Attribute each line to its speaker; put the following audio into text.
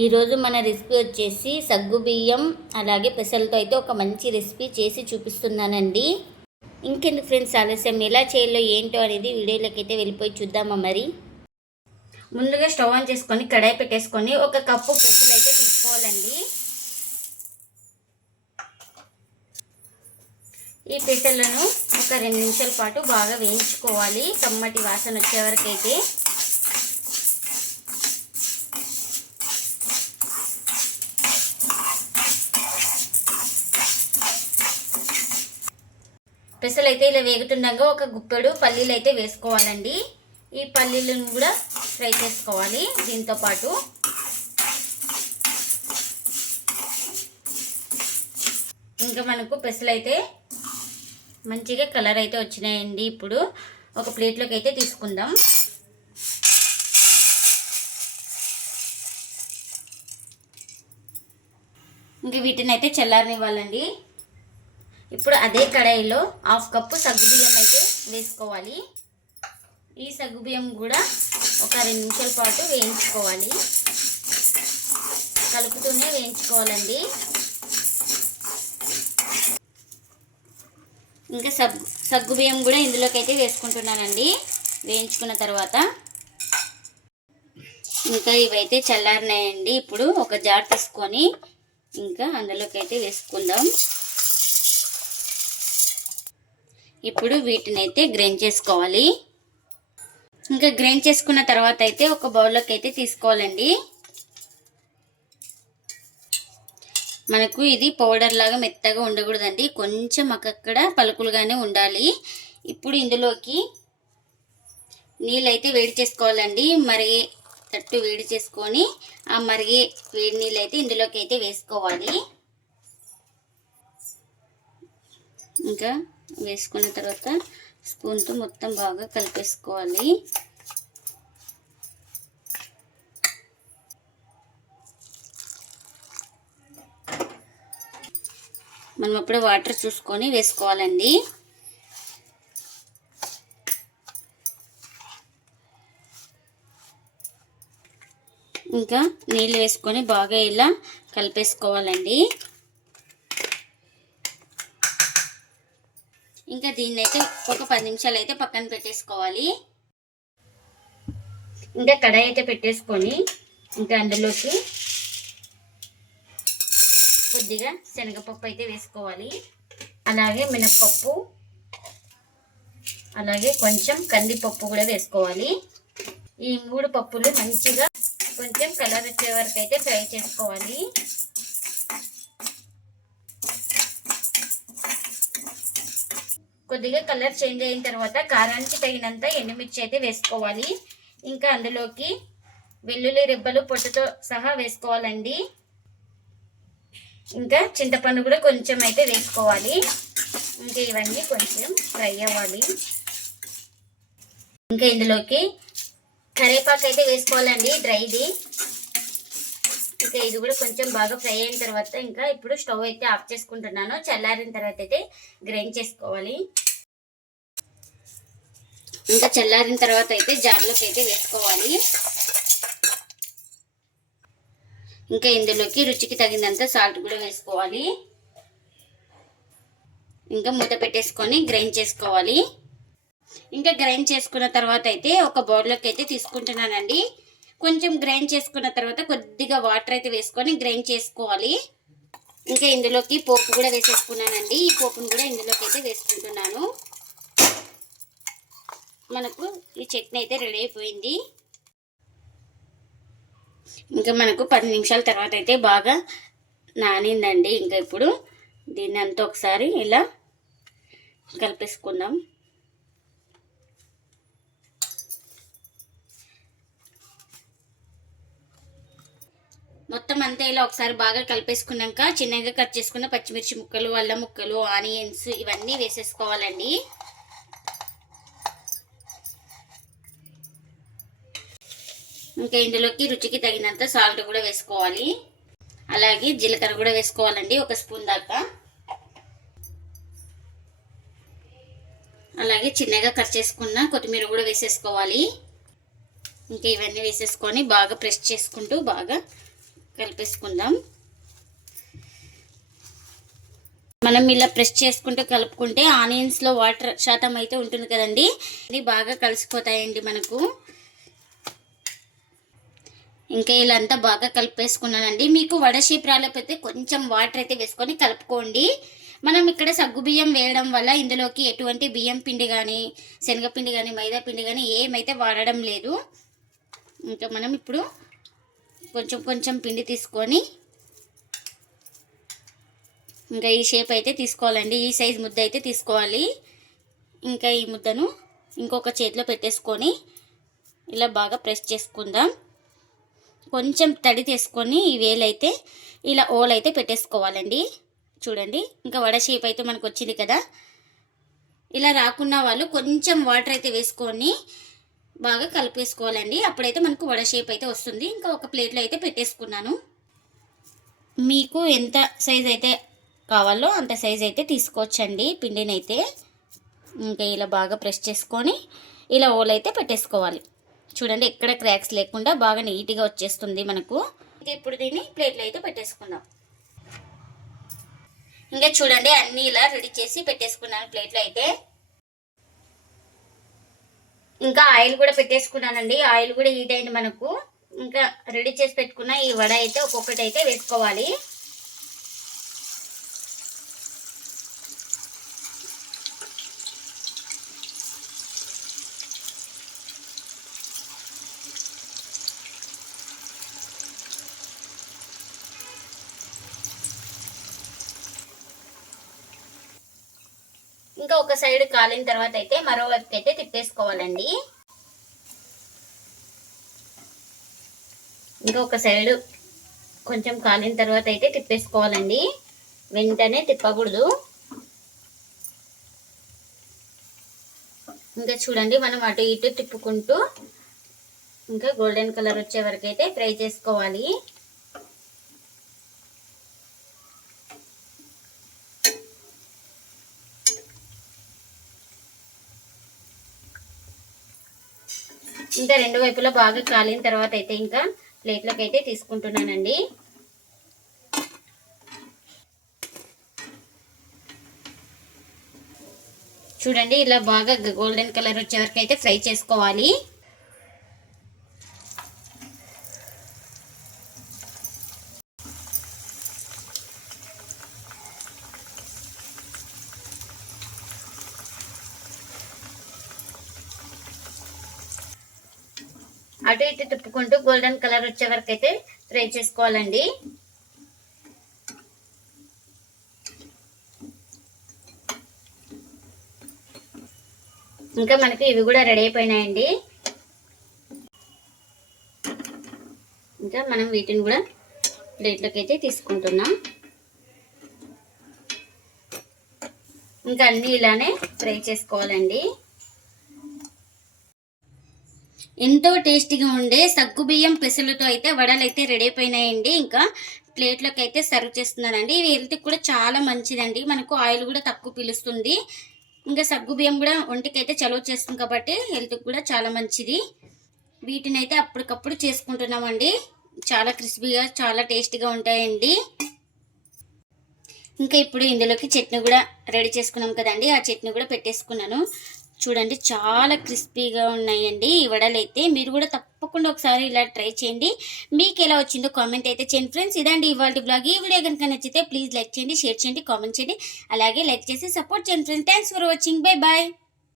Speaker 1: ఈరోజు మన రెసిపీ వచ్చేసి సగ్గు బియ్యం అలాగే పెసలతో అయితే ఒక మంచి రెసిపీ చేసి చూపిస్తున్నానండి. ఇంకెందుకు ఫ్రెండ్స్ ఆలస్యం? ఎలా చేయాలో ఏంటో అనేది వీడియోలోకి అయితే వెళ్ళిపోయి చూద్దామా మరి? ముందుగా స్టవ్ ఆన్ చేసుకొని కడాయి పెట్టేసుకొని ఒక కప్పు పెసలు అయితే తీసుకోవాలండి. ఈ పెసలను ఒక రెండు నిమిషాల పాటు బాగా వేయించుకోవాలి. కమ్మటి వాసన వచ్చే వరకు అయితే పెసలు అయితే ఇలా వేగుతుండగా ఒక గుప్పెడు పల్లీలు అయితే వేసుకోవాలండి. ఈ పల్లీలను కూడా ఫ్రై చేసుకోవాలి దీంతో పాటు. ఇంకా మనకు పెసలు అయితే మంచిగా కలర్ అయితే వచ్చినాయండి. ఇప్పుడు ఒక ప్లేట్లోకి అయితే తీసుకుందాం. ఇంక వీటిని అయితే చల్లారనివ్వాలండి. ఇప్పుడు అదే కడాయిలో హాఫ్ కప్పు సగ్గుబియ్యం అయితే వేసుకోవాలి. ఈ సగ్గుబియ్యం కూడా ఒక రెండు నిమిషాల పాటు వేయించుకోవాలి. కలుపుతూనే వేయించుకోవాలండి. ఇంకా సగ్ సగ్గుబియ్యం కూడా ఇందులోకి అయితే వేసుకుంటున్నానండి. వేయించుకున్న తర్వాత ఇంకా ఇవైతే చల్లారినాయండి. ఇప్పుడు ఒక జార్ తీసుకొని ఇంకా అందులోకి అయితే వేసుకుందాం. ఇప్పుడు వీటిని అయితే గ్రైండ్ చేసుకోవాలి. ఇంకా గ్రైండ్ చేసుకున్న తర్వాత అయితే ఒక బౌల్లోకి అయితే తీసుకోవాలండి. మనకు ఇది పౌడర్ లాగా మెత్తగా ఉండకూడదండి. కొంచెం అక్కక్కడ పలుకులుగానే ఉండాలి. ఇప్పుడు ఇందులోకి నీళ్ళైతే వేడి చేసుకోవాలండి. మరిగే తట్టు వేడి చేసుకొని ఆ మరిగే వేడి నీళ్ళు అయితే ఇందులోకి అయితే వేసుకోవాలి. ఇంకా వేసుకున్న తర్వాత స్పూన్తో మొత్తం బాగా కలిపేసుకోవాలి. మనం అప్పుడే వాటర్ చూసుకొని వేసుకోవాలండి. ఇంకా నీళ్ళు వేసుకొని బాగా ఇలా కలిపేసుకోవాలండి. ఇంకా దీన్ని అయితే ఒక పది నిమిషాలు అయితే పక్కన పెట్టేసుకోవాలి. ఇంకా కడాయి అయితే పెట్టేసుకొని ఇంకా అందులోకి కొద్దిగా శనగపప్పు అయితే వేసుకోవాలి. అలాగే మినప్పప్పు అలాగే కొంచెం కందిపప్పు కూడా వేసుకోవాలి. ఈ మూడు పప్పులు మంచిగా కొంచెం కలర్ వచ్చే వరకు అయితే ఫ్రై చేసుకోవాలి. కొద్దిగా కలర్ చేంజ్ అయిన తర్వాత కారానికి తగినంత ఎండుమిర్చి అయితే వేసుకోవాలి. ఇంకా అందులోకి వెల్లుల్లి రెబ్బలు పొట్టుతో సహా వేసుకోవాలండి. ఇంకా చింతపండు కూడా కొంచెం అయితే వేసుకోవాలి. ఇంకా ఇవన్నీ కొంచెం ఫ్రై అవ్వాలి. ఇంకా ఇందులోకి కరేపాకు అయితే వేసుకోవాలండి డ్రైది. ఇంకా ఇది కూడా కొంచెం బాగా ఫ్రై అయిన తర్వాత ఇంకా ఇప్పుడు స్టవ్ అయితే ఆఫ్ చేసుకుంటున్నాను. చల్లారిన తర్వాత అయితే గ్రైండ్ చేసుకోవాలి. ఇంకా చల్లారిన తర్వాత అయితే జార్లోకి అయితే వేసుకోవాలి. ఇంకా ఇందులోకి రుచికి తగినంత సాల్ట్ కూడా వేసుకోవాలి. ఇంకా మూత పెట్టేసుకొని గ్రైండ్ చేసుకోవాలి. ఇంకా గ్రైండ్ చేసుకున్న తర్వాత అయితే ఒక బౌల్లోకి అయితే తీసుకుంటున్నానండి. కొంచెం గ్రైండ్ చేసుకున్న తర్వాత కొద్దిగా వాటర్ అయితే వేసుకొని గ్రైండ్ చేసుకోవాలి. ఇంకా ఇందులోకి పోపు కూడా వేసేసుకున్నానండి. ఈ పోపును కూడా ఇందులోకి అయితే వేసుకుంటున్నాను. మనకు ఈ చట్నీ అయితే రెడీ అయిపోయింది. ఇంకా మనకు పది నిమిషాల తర్వాత అయితే బాగా నానిందండి. ఇంకా ఇప్పుడు దీన్ని అంతా ఒకసారి ఇలా కలిపేసుకుందాం. మొత్తం అంతా ఇలా ఒకసారి బాగా కలిపేసుకున్నాక చిన్నగా కట్ చేసుకున్న పచ్చిమిర్చి ముక్కలు అల్లం ముక్కలు ఆనియన్స్ ఇవన్నీ వేసేసుకోవాలండి. ఇంకా ఇందులోకి రుచికి తగినంత సాల్ట్ కూడా వేసుకోవాలి. అలాగే జీలకర్ర కూడా వేసుకోవాలండి ఒక స్పూన్ దాకా. అలాగే చిన్నగా కట్ చేసుకున్న కొత్తిమీర కూడా వేసేసుకోవాలి. ఇంకా ఇవన్నీ వేసేసుకొని బాగా ప్రెస్ చేసుకుంటూ బాగా కలిపేసుకుందాం. మనం ఇలా ప్రెస్ చేసుకుంటూ కలుపుకుంటే ఆనియన్స్లో వాటర్ శాతం అయితే ఉంటుంది కదండి. ఇది బాగా కలిసిపోతాయండి మనకు. ఇంకా ఇలా అంతా బాగా కలిపేసుకున్నానండి. మీకు వడ షేప్ రాలేకపోతే కొంచెం వాటర్ అయితే వేసుకొని కలుపుకోండి. మనం ఇక్కడ సగ్గు బియ్యం వేయడం వల్ల ఇందులోకి ఎటువంటి బియ్యం పిండి కానీ శనగపిండి కానీ మైదా పిండి కానీ ఏమైతే వాడడం లేదు. ఇంకా మనం ఇప్పుడు కొంచెం కొంచెం పిండి తీసుకొని ఇంకా ఈ షేప్ అయితే తీసుకోవాలండి. ఈ సైజ్ ముద్ద అయితే తీసుకోవాలి. ఇంకా ఈ ముద్దను ఇంకొక చేతిలో పెట్టేసుకొని ఇలా బాగా ప్రెస్ చేసుకుందాం. కొంచెం తడి తీసుకొని ఈ వేలైతే ఇలా ఓలైతే అయితే పెట్టేసుకోవాలండి. చూడండి ఇంకా వడ షేప్ అయితే మనకు వచ్చింది కదా. ఇలా రాకున్న వాళ్ళు కొంచెం వాటర్ అయితే వేసుకొని బాగా కలిపేసుకోవాలండి. అప్పుడైతే మనకు వడ షేప్ అయితే వస్తుంది. ఇంకా ఒక ప్లేట్లో అయితే పెట్టేసుకున్నాను. మీకు ఎంత సైజ్ అయితే కావాలో అంత సైజ్ అయితే తీసుకోవచ్చండి పిండినైతే. ఇంకా ఇలా బాగా ప్రెస్ చేసుకొని ఇలా ఓల్ అయితే పెట్టేసుకోవాలి. చూడండి ఎక్కడ క్రాక్స్ లేకుండా బాగా నీట్గా వచ్చేస్తుంది మనకు. ఇంకా ఇప్పుడు దీన్ని ప్లేట్లో అయితే పెట్టేసుకుందాం. ఇంకా చూడండి అన్నీ ఇలా రెడీ చేసి పెట్టేసుకున్నాను ప్లేట్లో అయితే. ఇంకా ఆయిల్ కూడా పెట్టేసుకున్నానండి. ఆయిల్ కూడా హీట్ అయింది మనకు. ఇంకా రెడీ చేసి పెట్టుకున్న ఈ వడ అయితే ఒక్కొక్కటి అయితే వేసుకోవాలి. ఇంకా ఒక సైడ్ కాలిన తర్వాత అయితే మరోవైపుకి అయితే తిప్పేసుకోవాలండి. ఇంకా ఒక సైడ్ కొంచెం కాలిన తర్వాత అయితే తిప్పేసుకోవాలండి. వెంటనే తిప్పకూడదు. ఇంకా చూడండి మనం అటు ఇటు తిప్పుకుంటూ ఇంకా గోల్డెన్ కలర్ వచ్చే వరకు అయితే ఫ్రై చేసుకోవాలి. ఇంకా రెండు వైపులా బాగా కాలిన తర్వాత అయితే ఇంకా ప్లేట్లోకి అయితే తీసుకుంటున్నానండి. చూడండి ఇలా బాగా గోల్డెన్ కలర్ వచ్చే వరకు అయితే ఫ్రై చేసుకోవాలి. అటు ఇటు తిప్పుకుంటూ గోల్డెన్ కలర్ వచ్చే వరకు అయితే ఫ్రై చేసుకోవాలండి. ఇంకా మనకి ఇవి కూడా రెడీ అయిపోయినాయండి. ఇంకా మనం వీటిని కూడా ప్లేట్లోకి అయితే తీసుకుంటున్నాం. ఇంకా అన్నీ ఇలానే ఫ్రై చేసుకోవాలండి. ఎంతో టేస్టీగా ఉండే సగ్గు బియ్యం పెసలతో అయితే వడలు అయితే రెడీ అయిపోయినాయండి. ఇంకా ప్లేట్లోకి అయితే సర్వ్ చేస్తున్నానండి. ఇవి హెల్త్కి కూడా చాలా మంచిదండి. మనకు ఆయిల్ కూడా తక్కువ పిలుస్తుంది. ఇంకా సగ్గు బియ్యం కూడా ఒంటికి అయితే చలువ చేస్తుంది కాబట్టి హెల్త్కి కూడా చాలా మంచిది. వీటిని అయితే అప్పటికప్పుడు చేసుకుంటున్నామండి. చాలా క్రిస్పీగా చాలా టేస్టీగా ఉంటాయండి. ఇంకా ఇప్పుడు ఇందులోకి చట్నీ కూడా రెడీ చేసుకున్నాం కదండి. ఆ చట్నీ కూడా పెట్టేసుకున్నాను. చూడండి చాలా క్రిస్పీగా ఉన్నాయండి. ఈ వడలు అయితే మీరు కూడా తప్పకుండా ఒకసారి ఇలా ట్రై చేయండి. మీకు ఎలా వచ్చిందో కామెంట్ అయితే చేయండి. ఫ్రెండ్స్ ఇదండి ఇవాళ బ్లాగ్. ఈ వీడియో కనుక నచ్చితే ప్లీజ్ లైక్ చేయండి షేర్ చేయండి కామెంట్ చేయండి. అలాగే లైక్ చేసి సపోర్ట్ చేయండి. Friends thanks for watching. Bye bye.